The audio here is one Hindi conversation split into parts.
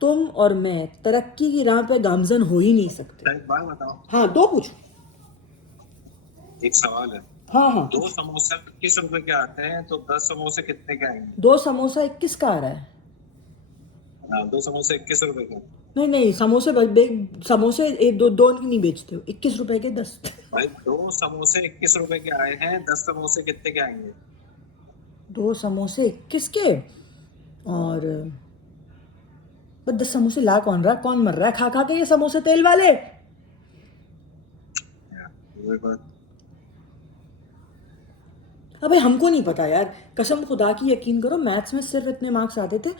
तुम और मैं तरक्की की राह पे गामजन हो ही नहीं सकते। एक बात बताओ। हाँ, दो पूछो। एक सवाल है। हाँ हाँ, 2 समोसे 21 रुपए के आते हैं तो 10 समोसे कितने के आएंगे? 2 समोसा 21 का आ रहा है। हाँ, 2 समोसे 21 रुपए के। नहीं नहीं, समोसे एक दो दो नहीं बेचते हो, 21 रुपए के 10। भाई 2 समोसे 21 रुपए के आए हैं, 10 समोसे कितने के आएंगे? 2 समोसे 21 के। और बस 10 समोसे ला कौन रहा, कौन मर रहा है खा खा के ये समोसे तेल वाले। वही बात। अबे हमको नहीं पता यार, कसम खुदा की यकीन करो, मैथ्स में सिर्फ इतने मार्क्स आते थे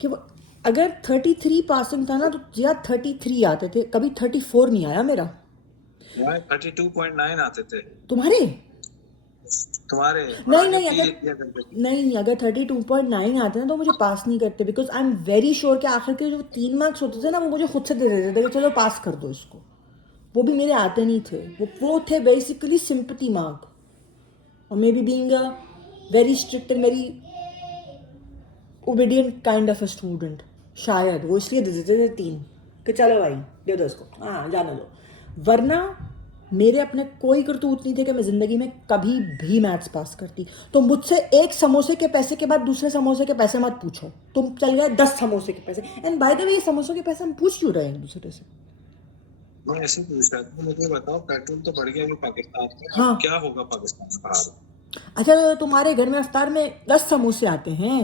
कि वो, अगर 33 पासिंग था ना तो या 33 आते थे, कभी 34 नहीं आया मेरा। यार 32.9 आते थे तुम्हारे तुम्हारे, और नहीं आगे नहीं, P अगर लिख दिया करते थे। नहीं, अगर 32.9 आते ना तो मुझे पास नहीं करते, because I am very sure कि आखिर के जो 3 मार्क्स होते थे ना वो मुझे खुद से दे देते थे कि चलो पास कर दो इसको। वो भी मेरे आते नहीं थे, वो थे बेसिकली सिंपथी मार्क, और may be being a very strict and very obedient kind of a student, शायद वो इसलिए दे देते थे 3 कि चलो भाई दे दो इसको, हाँ जाने दो। वरना मेरे अपने कोई करतूत नहीं थे कि मैं ज़िंदगी में कभी भी मैथ्स पास करती। तो मुझसे एक समोसे के पैसे के बाद दूसरे समोसे के पैसे मत पूछो, तुम चल गए 10 समोसे के पैसे। एंड बाय द वे, ये समोसों के पैसे हम पूछ क्यों रहे हैं एक दूसरे से? मैं ऐसे पूछ रहा था, मुझे बताओ, पेट्रोल तो बढ़ गया अभी पाकिस्तान में, हाँ, अब क्या होगा पाकिस्तान का हाल? अच्छा तो तुम्हारे घर में अफ्तार में 10 समोसे आते हैं,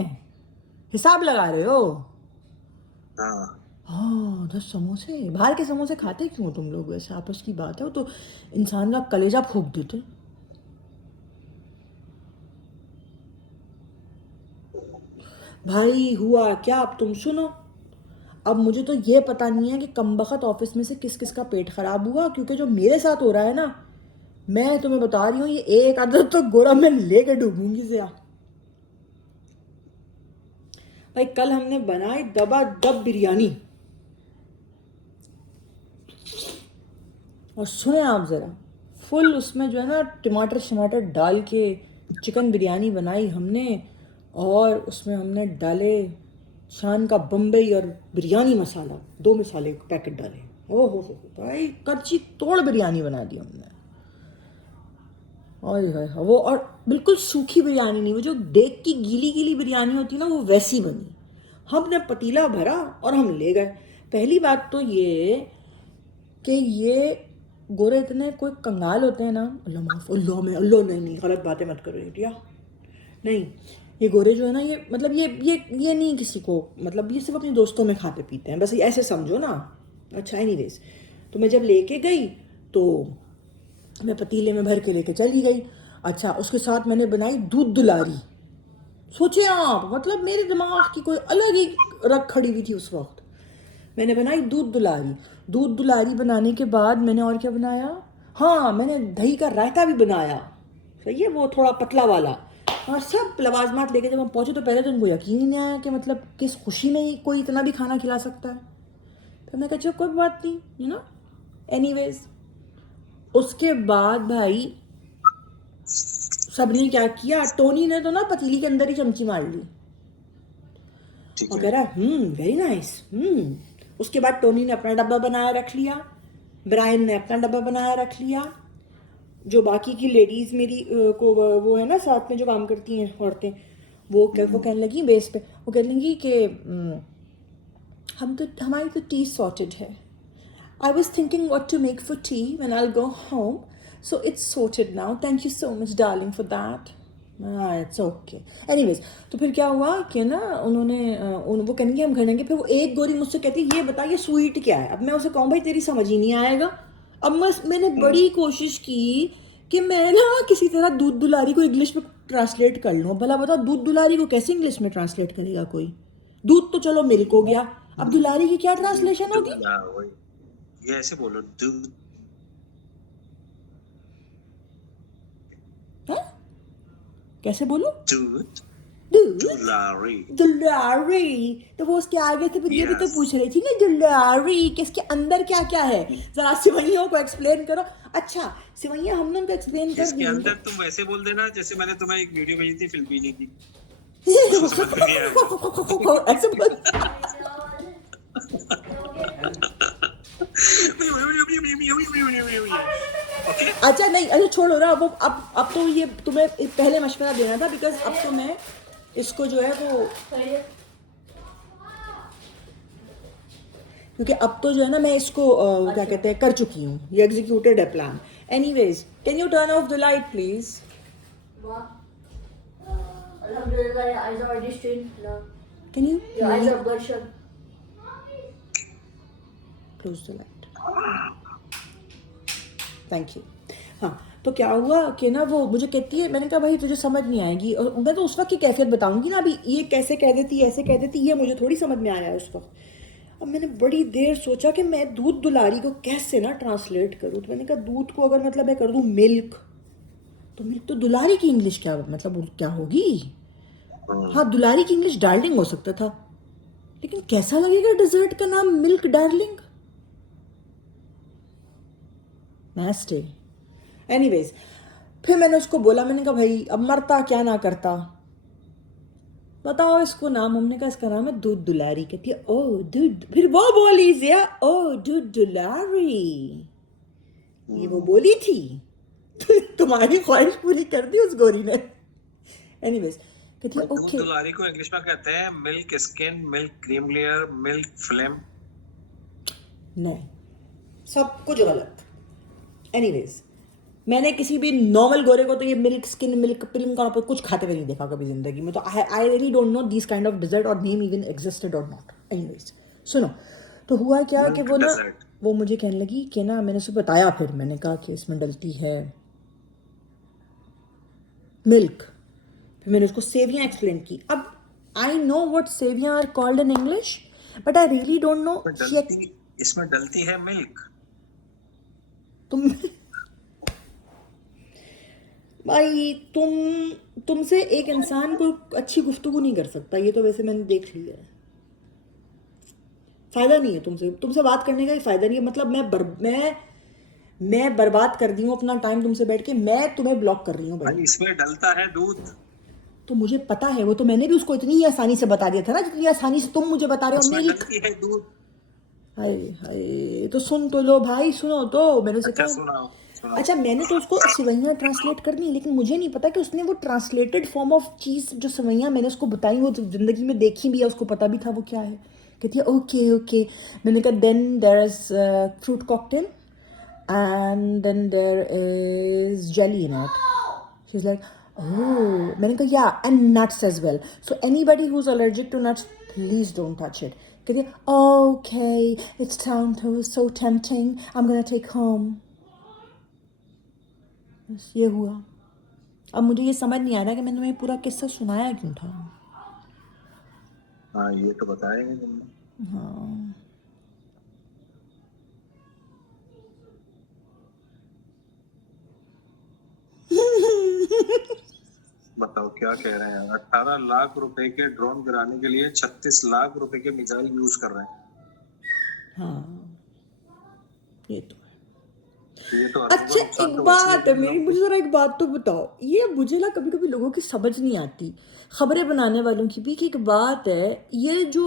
हिसाब लगा रहे हो? हाँ, हाँ, 10 समोसे। बाहर के समोसे खाते क्यों हो तुम लोग? वैसे आपस की बात है, वो तो इंसान का कलेजा फूक देते। भाई हुआ क्या, अब तुम सुनो। अब मुझे तो ये पता नहीं है कि कमबख्त ऑफिस में से किस किस का पेट खराब हुआ, क्योंकि जो मेरे साथ हो रहा है ना, मैं तुम्हें बता रही हूँ, ये एक आदत तो गोरा मैं लेके डूबूंगी से। भाई कल हमने बनाई दबा दब बिरयानी, और सुने आप ज़रा, फुल उसमें जो है ना टमाटर शमाटर डाल के चिकन बिरयानी बनाई हमने, और उसमें हमने डाले शान का बम्बई और बिरयानी मसाला, 2 मसाले पैकेट डाले। हो भाई, करची तोड़ बिरयानी बना दी हमने। और वो, और बिल्कुल सूखी बिरयानी नहीं, वो जो देख की गीली गीली बिरयानी होती है ना, वो वैसी बनी। हमने पतीला भरा और हम ले गए। पहली बात तो ये कि ये गोरे इतने कोई कंगाल होते हैं ना, अल्लाह माफ, अल्लाह में अल्लाह, नहीं गलत बातें मत करो इंडिया। नहीं, ये गोरे जो है ना, ये मतलब ये नहीं किसी को, मतलब ये सिर्फ अपने दोस्तों में खाते पीते हैं बस, ये ऐसे समझो ना। अच्छा एनीवेज, तो मैं जब लेके गई तो मैं पतीले में भर के लेके चली गई। अच्छा, उसके साथ मैंने बनाई दूध दुलारी। सोचे आप, मतलब मेरे दिमाग की कोई अलग ही रग खड़ी हुई थी उस वक्त। मैंने बनाई दूध दुलारी। दूध दुलारी बनाने के बाद मैंने और क्या बनाया, हाँ मैंने दही का रायता भी बनाया। सही है, वो थोड़ा पतला वाला। और सब लवाजमात लेके जब हम पहुंचे तो पहले तो उनको यकीन ही नहीं आया कि मतलब किस खुशी में ही कोई इतना भी खाना खिला सकता है। तो मैं कहा चलो कोई बात नहीं, यू नो। एनीवेज, उसके बाद भाई सबने क्या किया, टोनी ने तो ना पतीली के अंदर ही चमची मार ली ठीक और है। कह रहा वेरी नाइस। उसके बाद टोनी ने अपना डब्बा बनाया रख लिया, ब्रायन ने अपना डब्बा बनाया रख लिया, जो बाकी की लेडीज़ मेरी को वो है ना साथ में जो काम करती हैं औरतें, वो कहने लगी बेस पे, वो कहने लगी कि हमारी तो टी सॉर्टेड है। I was thinking what to make for tea when I go home, so it's sorted now, thank you so much darling for that. It's okay. Anyways, तो फिर क्या हुआ कि ना उन्होंने वो कहेंगे हम करेंगे, फिर वो एक गोरी मुझसे कहती ये बता ये स्वीट क्या है। अब मैं उसे कहूँ भाई तेरी समझ ही नहीं आएगा। अब मैंने बड़ी कोशिश की कि मैं ना किसी तरह दूध दुलारी को इंग्लिश में ट्रांसलेट कर लूँ। भला बताओ दूध दुलारी को कैसे इंग्लिश में ट्रांसलेट करेगा कोई? दूध तो चलो मिल्क हो गया, अब दुलारी की क्या ट्रांसलेशन होगी? ये ऐसे बोलो, दूध हाँ? कैसे बोलो? दूध दूध दुलारी। दुलारी। तो वो उसके आगे से फिर ये भी तो Yes. पूछ रही थी ना दुलारी कि इसके अंदर क्या क्या है, जरा सिवैयों को एक्सप्लेन करो। अच्छा सिवैया हमने उनको एक्सप्लेन कर इसके दी। अंदर तुम वैसे बोल देना जैसे मैंने तुम्हें एक वीडियो भेजी थी फिलिपीनी की, उसको समझ में नहीं आएगा। ऐसे बोल। अच्छा नहीं, अच्छा छोड़ो ना, वो अब तो ये तुम्हें पहले मशवरा देना था, बिकॉज अब तो मैं इसको जो है वो, क्योंकि अब तो जो है ना मैं इसको क्या कहते हैं, कर चुकी हूँ, ये एग्जीक्यूटेड है plan. Anyways, can U turn off the light please? Alhamdulillah, your eyes are already strained now. Can you Your eyes are bloodshot. Close the light? Thank you. हाँ, तो क्या हुआ कि ना वो मुझे कहती है, मैंने कहा भाई तुझे समझ नहीं आएगी, और मैं तो उस वक्त की कैफियत बताऊंगी ना, अभी ये कैसे कह देती, ऐसे कह देती, ये मुझे थोड़ी समझ में आया है उस वक्त. अब मैंने बड़ी देर सोचा कि मैं दूध दुलारी को कैसे ना ट्रांसलेट करूँ. तो मैंने कहा दूध को अगर मतलब मैं कर दूँ मिल्क, तो मिल्क तो दुलारी की इंग्लिश क्या मतलब क्या होगी? हाँ, दुलारी की इंग्लिश डार्लिंग हो सकता था, लेकिन कैसा लगेगा डिजर्ट का नाम मिल्क डार्लिंग? नास्टी. एनीवेज, फिर मैंने उसको बोला, मैंने कहा भाई अब मरता क्या ना करता, बताओ इसको नाम. हमने कहा इसका नाम है दूध दुलारी. कहती है ओ दूध, फिर वो बोली जिया ओ दूध दुलारी, ये वो बोली थी. तुम्हारी ख्वाहिश पूरी कर दी उस गोरी ने. एनीवेज, कहती है दूध ओके. दुलारी को इंग्लिश में कहते हैं milk skin, milk cream layer, milk flame. नहीं, सब कुछ गलत. एनीवेज, मैंने किसी भी नॉर्मल गोरे को तो ये मिल्क स्किन, मिल्क क्रीम का कुछ खाते हुए नहीं देखा कभी जिंदगी में. तो आई really don't no this kind of dessert और नेम इवन एग्जिस्टेड और नॉट. एनीवेज सुनो, तो हुआ क्या कि वो ना, dessert. वो मुझे कहने लगी कि ना, मैंने उसे बताया, फिर मैंने कहा कि इसमें डलती है मिल्क. फिर मैंने उसको सेवियां एक्सप्लेन की. अब I know what seviyan are called in English, but I really don't know. इसमें डलती है मिल्क. तुम भाई, तुमसे एक इंसान को अच्छी गुफ्तगू नहीं कर सकता, ये तो वैसे मैंने देख लिया है. फायदा नहीं है तुमसे बात करने का ही फायदा नहीं है. मतलब मैं बर्बाद कर दी हूँ अपना टाइम तुमसे बैठ के, मैं तुम्हें ब्लॉक कर रही हूँ भाई. भाई इसमें डलता है दूध. तो मुझे पता है, वो तो मैंने भी उसको इतनी आसानी से बता दिया था ना, जितनी आसानी से तुम मुझे बता रहे हो. इसमें मेरी डलती है दूध. हाय हाय, तो सुन तो लो भाई, सुनो तो. मैंने उसे अच्छा कहा, सुनाओ. अच्छा मैंने तो उसको सेवैयाँ ट्रांसलेट कर दी, लेकिन मुझे नहीं पता कि उसने वो ट्रांसलेटेड फॉर्म ऑफ चीज़ जो सेवैयाँ मैंने उसको बताई, वो ज़िंदगी में देखी भी है, उसको पता भी था वो क्या है. कहती है ओके ओके. मैंने कहा then there is fruit cocktail and then there is jelly in it. She is like oh. मैंने कहा yeah and nuts as well, so anybody who is allergic to nuts please don't touch it. कहती है okay it's sound so tempting, I am gonna take home. बस ये हुआ. अब मुझे ये समझ नहीं आ रहा कि मैंने तुम्हें पूरा किस्सा सुनाया क्यों था. हाँ ये तो बताएंगे तुमने. हाँ, बताओ क्या कह रहे हैं. 18 लाख रुपए के ड्रोन गिराने के लिए 36 लाख रुपए के मिसाइल यूज कर रहे हैं. हाँ, ये तो. ये तो अच्छा एक बात है मेरी, मुझे जरा एक बात तो बताओ, ये मुझे ना कभी कभी लोगों की समझ नहीं आती, खबरें बनाने वालों की भी, कि एक बात है, ये जो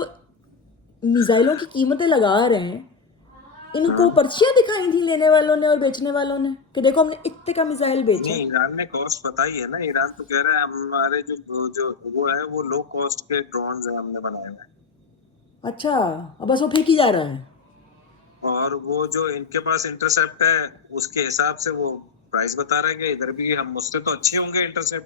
मिसाइलों की कीमतें लगा रहे हैं, इनको पर्चियां दिखाई थी लेने वालों ने और बेचने वालों ने कि देखो हमने इतने का मिसाइल बेचा. नहीं, ईरान ने कॉस्ट बताई है ना. ईरान तो कह रहा है हमारे जो जो वो है वो लो कॉस्ट के ड्रोन्स हैं हमने बनाए हुए हैं. अच्छा, अब बस वो फेंकी जा रहा है. और वो जो इनके पास इंटरसेप्ट है उसके हिसाब से वो प्राइस बता रहा है कि इधर भी हम मुझसे तो अच्छे होंगे इंटरसेप्ट.